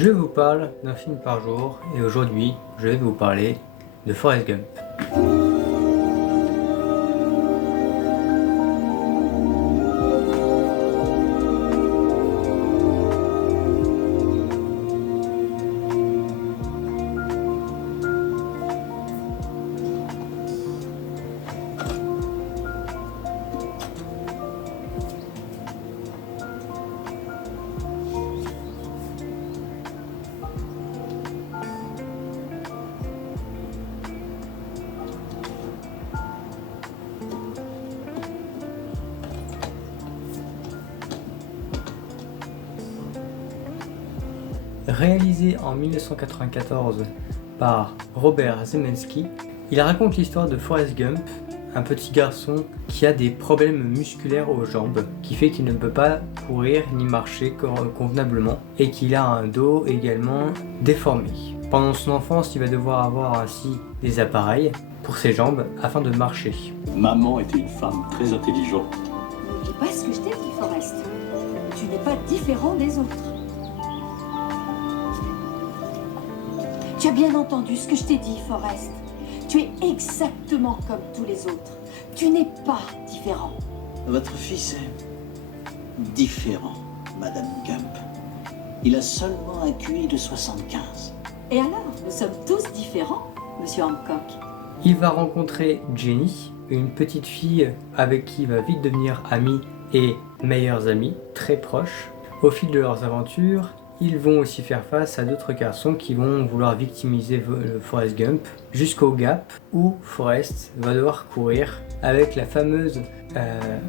Je vous parle d'un film par jour et aujourd'hui je vais vous parler de Forrest Gump. Réalisé en 1994 par Robert Zemeckis, il raconte l'histoire de Forrest Gump, un petit garçon qui a des problèmes musculaires aux jambes, qui fait qu'il ne peut pas courir ni marcher convenablement et qu'il a un dos également déformé. Pendant son enfance, il va devoir avoir ainsi des appareils pour ses jambes afin de marcher. Maman était une femme très intelligente. C'est pas ce que je t'ai dit, Forrest. Tu n'es pas différent des autres. Tu as bien entendu ce que je t'ai dit, Forrest. Tu es exactement comme tous les autres. Tu n'es pas différent. Votre fils est différent, Madame Gump. Il a seulement un QI de 75. Et alors, nous sommes tous différents, Monsieur Hancock. Il va rencontrer Jenny, une petite fille avec qui il va vite devenir ami et meilleurs amis, très proches. Au fil de leurs aventures, ils vont aussi faire face à d'autres garçons qui vont vouloir victimiser Forrest Gump jusqu'au gap où Forrest va devoir courir avec la fameuse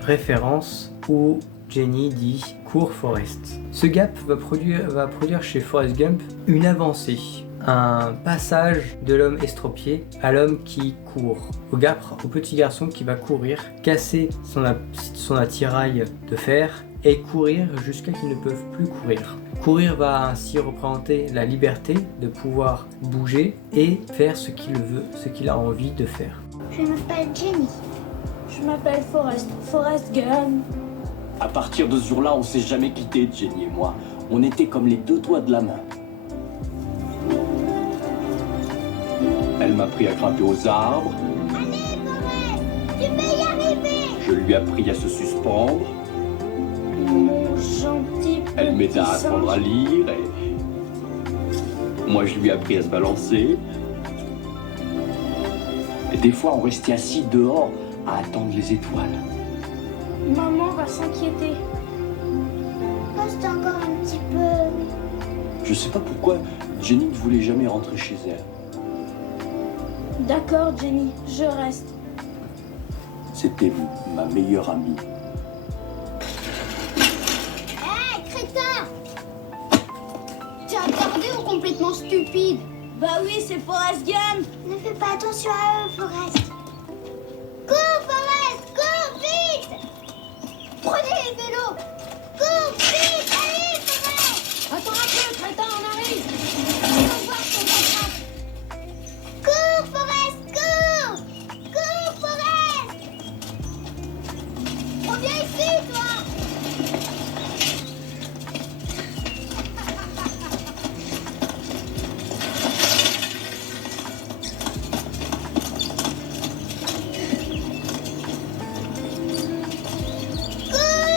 référence où Jenny dit « Cours Forrest ». Ce gap va produire chez Forrest Gump une avancée, un passage de l'homme estropié à l'homme qui court. Au petit garçon qui va courir, casser son attirail de fer et courir jusqu'à qu'ils ne peuvent plus courir. Courir va ainsi représenter la liberté de pouvoir bouger et faire ce qu'il veut, ce qu'il a envie de faire. Je m'appelle Jenny. Je m'appelle Forrest Gump. À partir de ce jour-là, on s'est jamais quitté, Jenny et moi. On était comme les deux doigts de la main. Elle m'a appris à grimper aux arbres. Allez, Forrest, tu peux y arriver. Je lui ai appris à se suspendre. Mon gentil petit Elle m'aida à apprendre à lire et... Moi, je lui ai appris à se balancer. Et des fois, on restait assis dehors à attendre les étoiles. Maman va s'inquiéter. Reste encore un petit peu. Je sais pas pourquoi Jenny ne voulait jamais rentrer chez elle. D'accord, Jenny, je reste. C'était ma meilleure amie. Hé, crétin! T'es attardé ou complètement stupide? Bah oui, c'est Forrest Gump. Ne fais pas attention à eux, Forrest. Cours, Forrest, cours vite! Prenez les vélos! Cours vite! Allez, Forrest! Attends un peu, crétin, on arrive. Faut voir ton rattrape. Cours, Forrest, cours! Cours, Forrest! Reviens ici, toi! Cours, Forrest! Cours!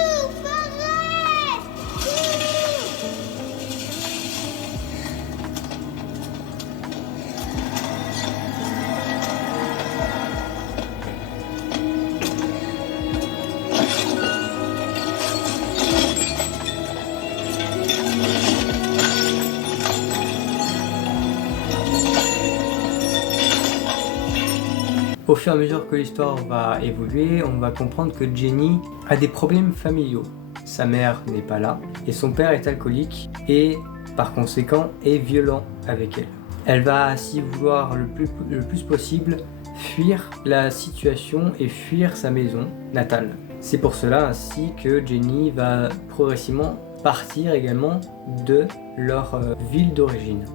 Au fur et à mesure que l'histoire va évoluer, on va comprendre que Jenny a des problèmes familiaux. Sa mère n'est pas là et son père est alcoolique et par conséquent est violent avec elle. Elle va ainsi vouloir le plus possible fuir la situation et fuir sa maison natale. C'est pour cela ainsi que Jenny va progressivement partir également de leur ville d'origine.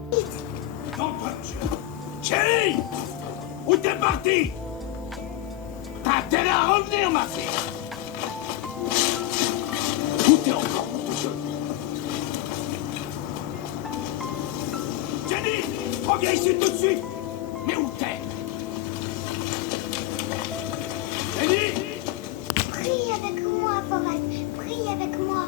Jenny! Où t'es parti? T'as intérêt à revenir, ma fille! Où t'es encore, mon jeune? Reviens ici tout de suite. Mais où t'es? Jenny! Prie avec moi, Forrest. Prie avec moi.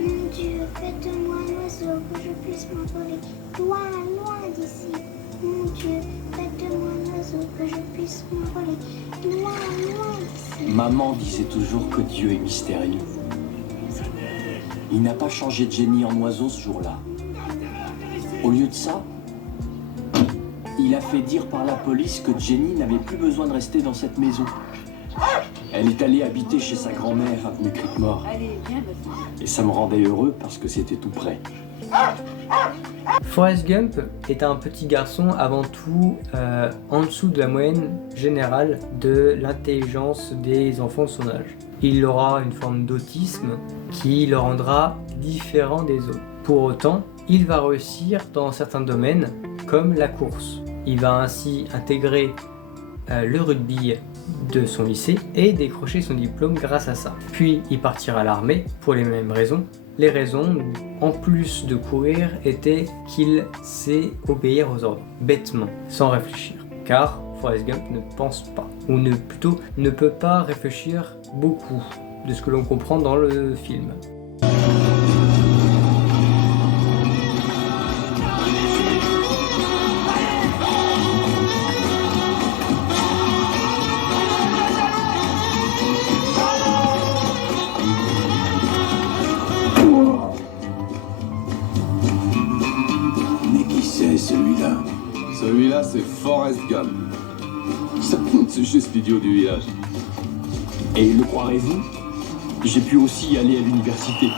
Mon Dieu, faites-moi un oiseau que je puisse m'envoler loin, loin d'ici. Mon Dieu, faites-moi un oiseau que je puisse m'envoler loin, loin d'ici. Maman disait toujours que Dieu est mystérieux. Il n'a pas changé de Jenny en oiseau ce jour-là. Au lieu de ça, il a fait dire par la police que Jenny n'avait plus besoin de rester dans cette maison. Elle est allée habiter chez sa grand-mère, avenue Crickmore. Et ça me rendait heureux parce que c'était tout près. Forrest Gump est un petit garçon avant tout en dessous de la moyenne générale de l'intelligence des enfants de son âge. Il aura une forme d'autisme qui le rendra différent des autres. Pour autant, il va réussir dans certains domaines comme la course. Il va ainsi intégrer le rugby de son lycée et décrocher son diplôme grâce à ça. Puis il partira à l'armée pour les mêmes raisons. Les raisons, en plus de courir, étaient qu'il sait obéir aux ordres, bêtement, sans réfléchir. Car Forrest Gump ne pense pas, ou plutôt ne peut pas réfléchir beaucoup de ce que l'on comprend dans le film. Mais qui c'est celui-là? Celui-là, c'est Forrest Gump. C'est juste l'idiot du village. Et le croirez-vous, j'ai pu aussi y aller à l'université.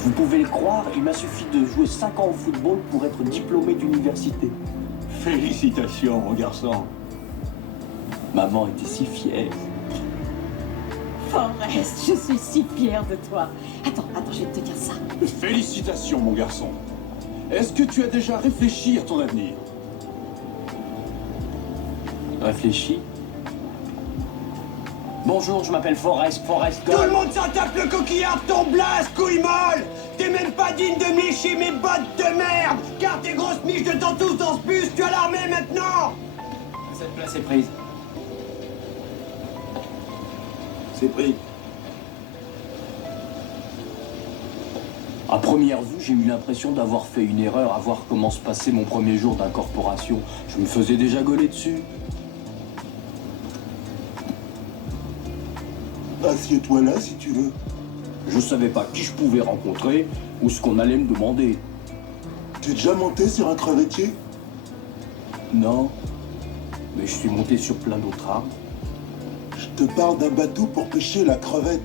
Vous pouvez le croire, il m'a suffi de jouer 5 ans au football pour être diplômé d'université. Félicitations, mon garçon. Maman était si fière. Forrest, je suis si fière de toi. Attends, je vais te dire ça. Félicitations, mon garçon. Est-ce que tu as déjà réfléchi à ton avenir? Réfléchis. Bonjour, je m'appelle Forrest Gump. Tout le monde s'en tape le coquillard de ton blast, couille molle! T'es même pas digne de micher mes bottes de merde! Car tes grosses miches de temps tous dans ce bus, tu as l'armée maintenant! Cette place est prise. C'est pris. À première vue, j'ai eu l'impression d'avoir fait une erreur à voir comment se passait mon premier jour d'incorporation. Je me faisais déjà gauler dessus. Assieds-toi là si tu veux. Je savais pas qui je pouvais rencontrer ou ce qu'on allait me demander. T'es déjà monté sur un crevettier? Non, mais je suis monté sur plein d'autres arbres. Je te parle d'un bateau pour pêcher la crevette.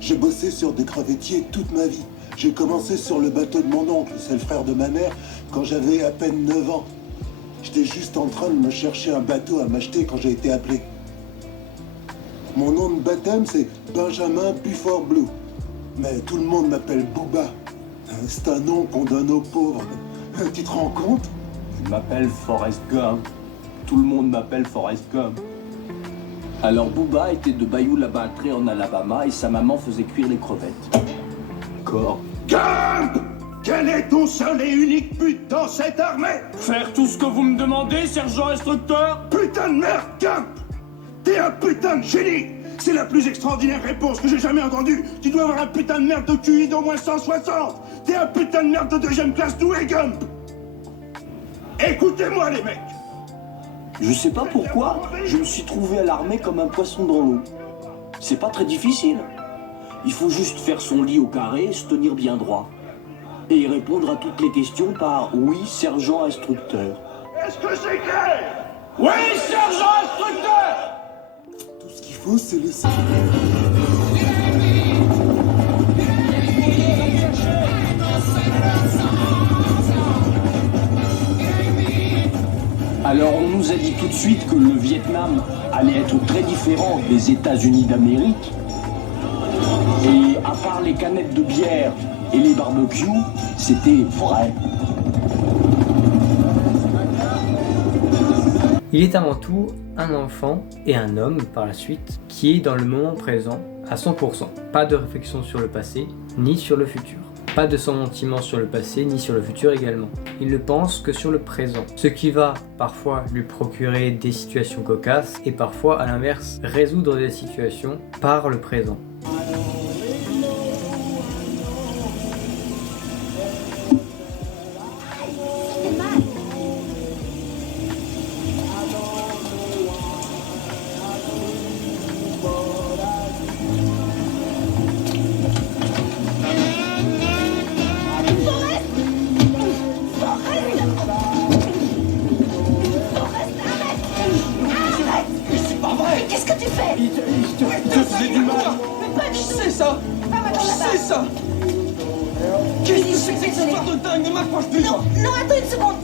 J'ai bossé sur des crevettiers toute ma vie. J'ai commencé sur le bateau de mon oncle, c'est le frère de ma mère, quand j'avais à peine 9 ans. J'étais juste en train de me chercher un bateau à m'acheter quand j'ai été appelé. Mon nom de baptême, c'est Benjamin Buford Blue. Mais tout le monde m'appelle Booba. C'est un nom qu'on donne aux pauvres. Tu te rends compte? Je m'appelle Forrest Gump. Tout le monde m'appelle Forrest Gump. Alors Booba était de Bayou-la-Batterie en Alabama et sa maman faisait cuire les crevettes. Corps. Gump! Quel est ton seul et unique but dans cette armée? Faire tout ce que vous me demandez, sergent instructeur? Putain de merde, Gump! T'es un putain de génie! C'est la plus extraordinaire réponse que j'ai jamais entendue! Tu dois avoir un putain de merde de QI d'au moins 160! T'es un putain de merde de deuxième classe doué, Gump! Écoutez-moi, les mecs! Je sais pas pourquoi, je me suis trouvé à l'armée comme un poisson dans l'eau. C'est pas très difficile. Il faut juste faire son lit au carré et se tenir bien droit. et répondre à toutes les questions par oui, sergent instructeur. Est-ce que c'est clair? Oui, sergent instructeur! Tout ce qu'il faut, c'est laisser. Alors on nous a dit tout de suite que le Vietnam allait être très différent des États-Unis d'Amérique. Et à part les canettes de bière et les barbecues, c'était vrai. Il est avant tout un enfant et un homme par la suite qui est dans le moment présent à 100%. Pas de réflexion sur le passé ni sur le futur. Pas de sentiment sur le passé ni sur le futur également. Il ne pense que sur le présent. Ce qui va parfois lui procurer des situations cocasses et parfois à l'inverse résoudre des situations par le présent. Non, attends une seconde.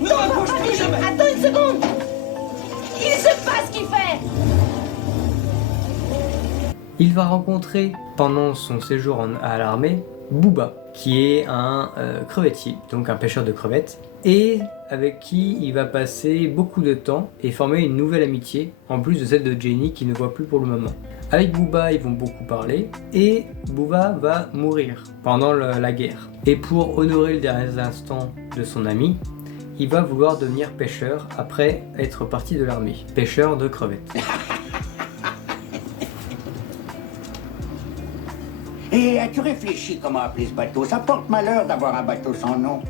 Ne m'approche plus jamais. Attends une seconde. Il sait pas ce qu'il fait. Il va rencontrer pendant son séjour à l'armée Booba, qui est un crevettier, donc un pêcheur de crevettes, et avec qui il va passer beaucoup de temps et former une nouvelle amitié, en plus de celle de Jenny qu'il ne voit plus pour le moment. Avec Booba, ils vont beaucoup parler, et Booba va mourir pendant la guerre. Et pour honorer le dernier instant de son ami, il va vouloir devenir pêcheur après être parti de l'armée, pêcheur de crevettes. Et as-tu réfléchi comment appeler ce bateau? Ça porte malheur d'avoir un bateau sans nom.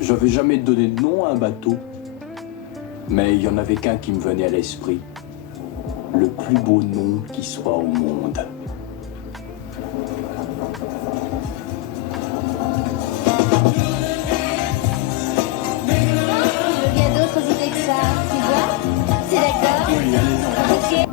J'avais jamais donné de nom à un bateau. Mais il y en avait qu'un qui me venait à l'esprit. Le plus beau nom qui soit au monde. Il y a d'autres idées que ça, tu vois? C'est d'accord? Oui, allez, Ok.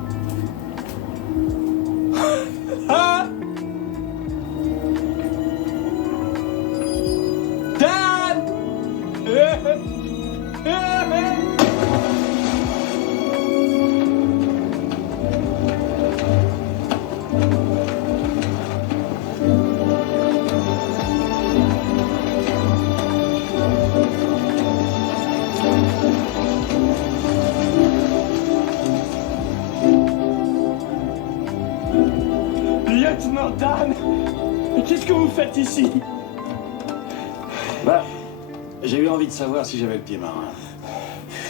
Lieutenant Dan, qu'est-ce que vous faites ici? Bah, j'ai eu envie de savoir si j'avais le pied marin.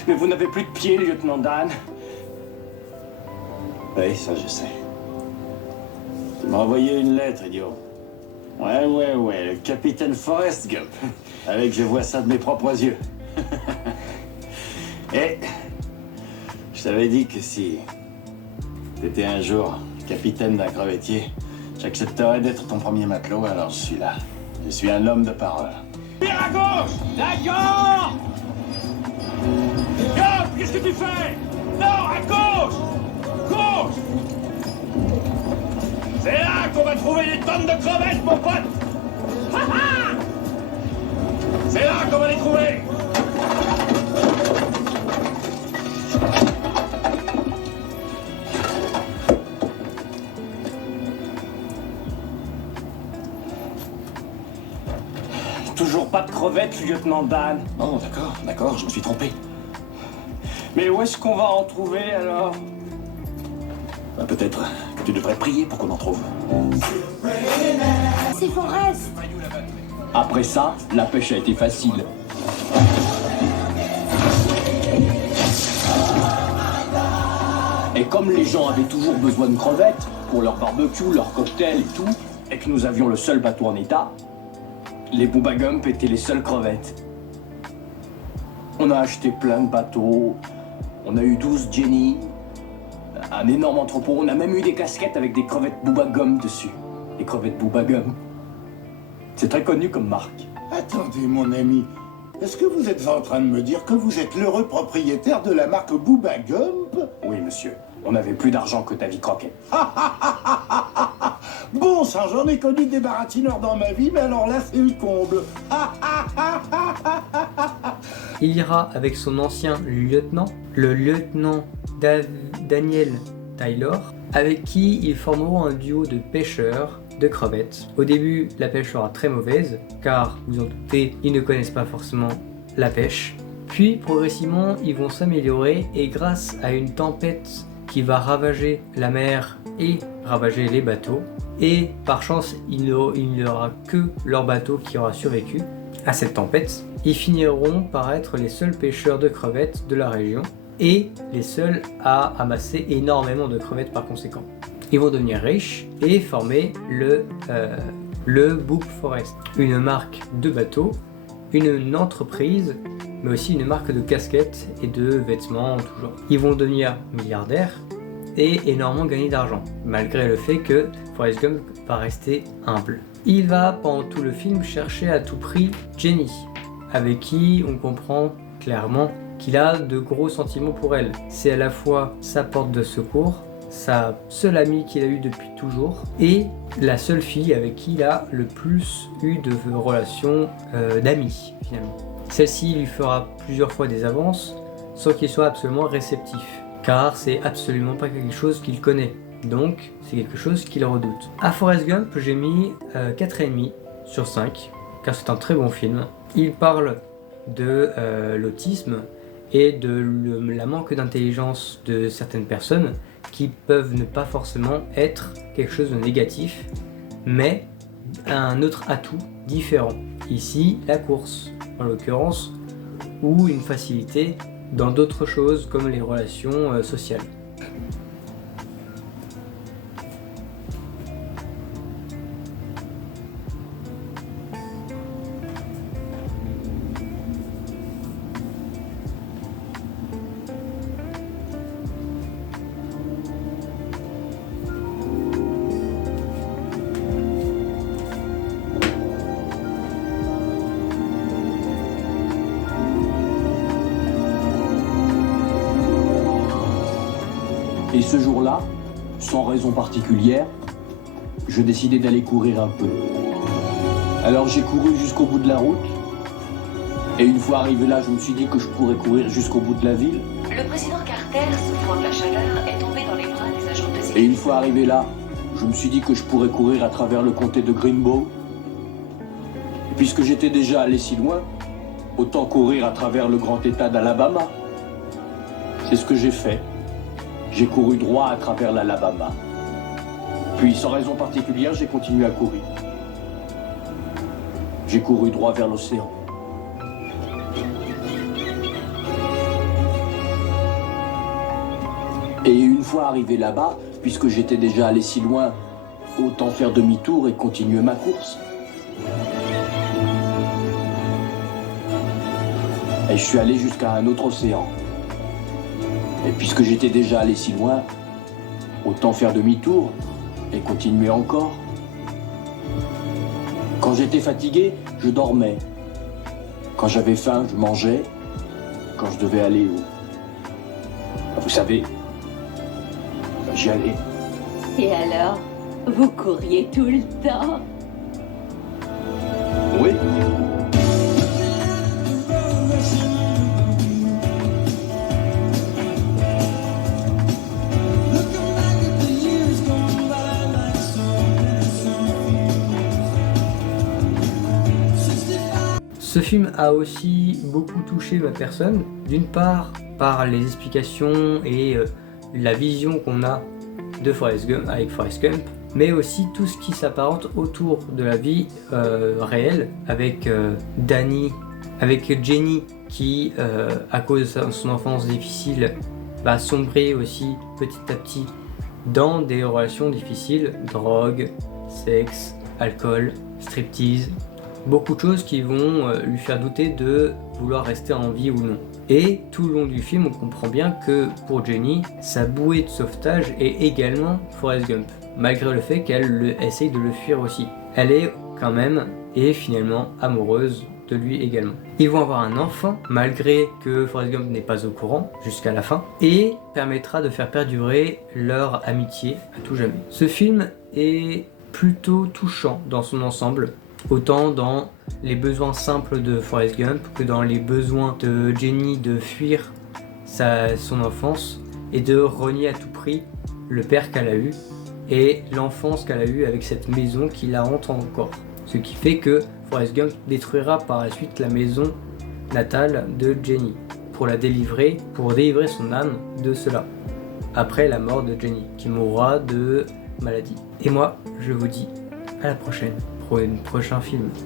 Mais vous n'avez plus de pied, lieutenant Dan. Oui, ça je sais. Tu m'as envoyé une lettre, idiot. Ouais, le capitaine Forrest Gump. Avec je vois ça de mes propres yeux. Et je t'avais dit que si t'étais un jour capitaine d'un crevettier, j'accepterais d'être ton premier matelot, alors je suis là. Je suis un homme de parole. Tire à gauche! D'accord! Gump, qu'est-ce que tu fais? Non, à gauche! Gauche! C'est là qu'on va trouver des tonnes de crevettes, mon pote! Ha ha! C'est là qu'on va les trouver! Toujours pas de crevettes, lieutenant Dan. Non, d'accord, je me suis trompé. Mais où est-ce qu'on va en trouver alors? Bah, peut-être que tu devrais prier pour qu'on en trouve. C'est Forrest. Après ça, la pêche a été facile. Et comme les gens avaient toujours besoin de crevettes pour leur barbecue, leur cocktail et tout, et que nous avions le seul bateau en état, les Booba Gump étaient les seules crevettes. On a acheté plein de bateaux, on a eu 12 Jenny, un énorme entrepôt, on a même eu des casquettes avec des crevettes Booba Gump dessus. Les crevettes Booba Gump. C'est très connu comme marque. Attendez, mon ami. Est-ce que vous êtes en train de me dire que vous êtes l'heureux propriétaire de la marque Booba Gump? Oui, monsieur. On n'avait plus d'argent que Davy Croquet. Bon sang, j'en ai connu des baratineurs dans ma vie, mais alors là, c'est le comble. Il ira avec son ancien lieutenant, le lieutenant Daniel Taylor, avec qui ils formeront un duo de pêcheurs de crevettes. Au début, la pêche sera très mauvaise, car vous en doutez, ils ne connaissent pas forcément la pêche. Puis, progressivement, ils vont s'améliorer et grâce à une tempête qui va ravager la mer et ravager les bateaux, et par chance, il n'y aura que leur bateau qui aura survécu à cette tempête, ils finiront par être les seuls pêcheurs de crevettes de la région et les seuls à amasser énormément de crevettes par conséquent. Ils vont devenir riches et former le Book Forest, une marque de bateaux, une entreprise, mais aussi une marque de casquettes et de vêtements en tout genre. Ils vont devenir milliardaires et énormément gagner d'argent, malgré le fait que Forrest Gump va rester humble. Il va, pendant tout le film, chercher à tout prix Jenny, avec qui on comprend clairement qu'il a de gros sentiments pour elle. C'est à la fois sa porte de secours, sa seule amie qu'il a eue depuis toujours, et la seule fille avec qui il a le plus eu de relations d'amis, finalement. Celle-ci lui fera plusieurs fois des avances, sans qu'il soit absolument réceptif, car c'est absolument pas quelque chose qu'il connaît. Donc, c'est quelque chose qu'il redoute. À Forrest Gump, j'ai mis 4,5 sur 5, car c'est un très bon film. Il parle de l'autisme et de la manque d'intelligence de certaines personnes qui peuvent ne pas forcément être quelque chose de négatif, mais un autre atout différent. Ici, la course, en l'occurrence, ou une facilité dans d'autres choses comme les relations sociales. Et ce jour-là, sans raison particulière, je décidai d'aller courir un peu. Alors j'ai couru jusqu'au bout de la route, et une fois arrivé là, je me suis dit que je pourrais courir jusqu'au bout de la ville. Le président Carter, souffrant de la chaleur, est tombé dans les bras des agents de sécurité. Et une fois arrivé là, je me suis dit que je pourrais courir à travers le comté de Greenbow. Et puisque j'étais déjà allé si loin, autant courir à travers le grand état d'Alabama. C'est ce que j'ai fait. J'ai couru droit à travers l'Alabama. Puis, sans raison particulière, j'ai continué à courir. J'ai couru droit vers l'océan. Et une fois arrivé là-bas, puisque j'étais déjà allé si loin, autant faire demi-tour et continuer ma course. Et je suis allé jusqu'à un autre océan. Et puisque j'étais déjà allé si loin, autant faire demi-tour et continuer encore. Quand j'étais fatigué, je dormais. Quand j'avais faim, je mangeais. Quand je devais aller où? Vous savez, j'y allais. Et alors, vous couriez tout le temps? Oui. Ce film a aussi beaucoup touché ma personne, d'une part par les explications et la vision qu'on a de Forrest Gump avec Forrest Gump, mais aussi tout ce qui s'apparente autour de la vie réelle avec Danny, avec Jenny qui, à cause de son enfance difficile, va sombrer aussi petit à petit dans des relations difficiles, drogue, sexe, alcool, striptease. Beaucoup de choses qui vont lui faire douter de vouloir rester en vie ou non. Et tout le long du film, on comprend bien que pour Jenny, sa bouée de sauvetage est également Forrest Gump, malgré le fait qu'elle essaye de le fuir aussi. elle est quand même et finalement amoureuse de lui également. Ils vont avoir un enfant malgré que Forrest Gump n'est pas au courant jusqu'à la fin et permettra de faire perdurer leur amitié à tout jamais. Ce film est plutôt touchant dans son ensemble, autant dans les besoins simples de Forrest Gump que dans les besoins de Jenny de fuir son enfance et de renier à tout prix le père qu'elle a eu et l'enfance qu'elle a eue avec cette maison qui la hante encore. Ce qui fait que Forrest Gump détruira par la suite la maison natale de Jenny pour délivrer son âme de cela, après la mort de Jenny, qui mourra de maladie. Et moi, je vous dis à la prochaine pour un prochain film.